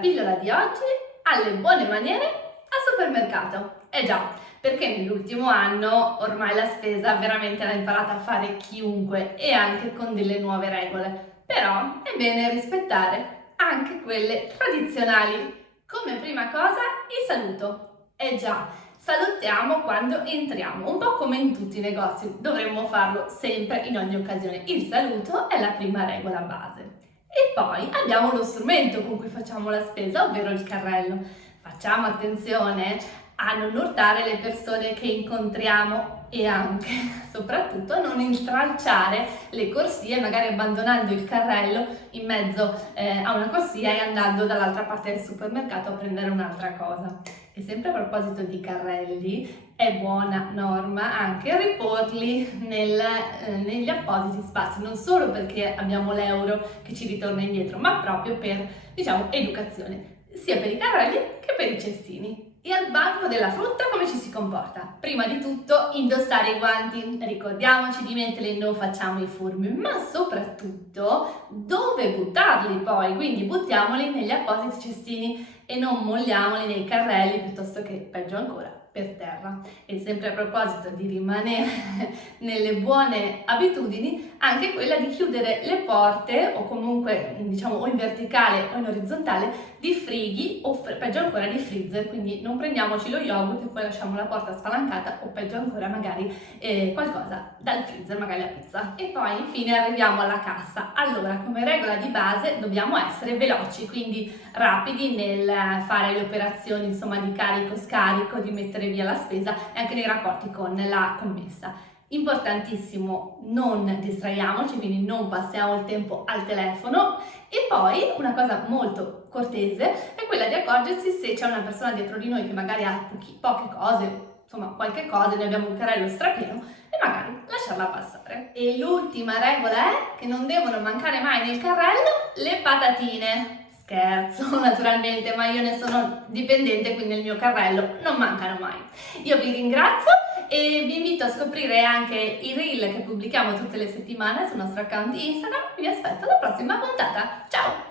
pillola di oggi, alle buone maniere al supermercato. Eh già, perché nell'ultimo anno ormai la spesa veramente l'ha imparata a fare chiunque e anche con delle nuove regole. Però è bene rispettare anche quelle tradizionali. Come prima cosa il saluto. Eh già, salutiamo quando entriamo, un po' come in tutti i negozi, dovremmo farlo sempre in ogni occasione. Il saluto è la prima regola base. E poi abbiamo lo strumento con cui facciamo la spesa, ovvero il carrello. Facciamo attenzione a non urtare le persone che incontriamo e anche, soprattutto, a non intralciare le corsie, magari abbandonando il carrello in mezzo a una corsia e andando dall'altra parte del supermercato a prendere un'altra cosa. E sempre a proposito di carrelli, è buona norma anche riporli negli appositi spazi, non solo perché abbiamo l'euro che ci ritorna indietro, ma proprio per, educazione, sia per i carrelli che per i cestini. E al banco della frutta come ci si comporta? Prima di tutto indossare i guanti, ricordiamoci di metterli, non facciamo i furbi, ma soprattutto dove buttarli poi, quindi buttiamoli negli appositi cestini e non molliamoli nei carrelli piuttosto che, peggio ancora, per terra. E sempre a proposito di rimanere nelle buone abitudini, anche quella di chiudere le porte o comunque o in verticale o in orizzontale di frighi o peggio ancora di freezer, quindi non prendiamoci lo yogurt e poi lasciamo la porta spalancata o peggio ancora magari qualcosa dal freezer, magari la pizza. E poi infine arriviamo alla cassa. Allora, come regola di base dobbiamo essere veloci, quindi rapidi nel fare le operazioni di carico-scarico, di mettere via la spesa e anche nei rapporti con la commessa. Importantissimo, non distraiamoci, quindi non passiamo il tempo al telefono. E poi una cosa molto cortese è quella di accorgersi se c'è una persona dietro di noi che magari ha poche cose, qualche cosa, noi abbiamo un carrello strapieno e magari lasciarla passare. E l'ultima regola è che non devono mancare mai nel carrello le patatine. Scherzo, naturalmente, ma io ne sono dipendente, quindi nel mio carrello non mancano mai. Io vi ringrazio e vi invito a scoprire anche i reel che pubblichiamo tutte le settimane sul nostro account di Instagram. Vi aspetto alla prossima puntata. Ciao!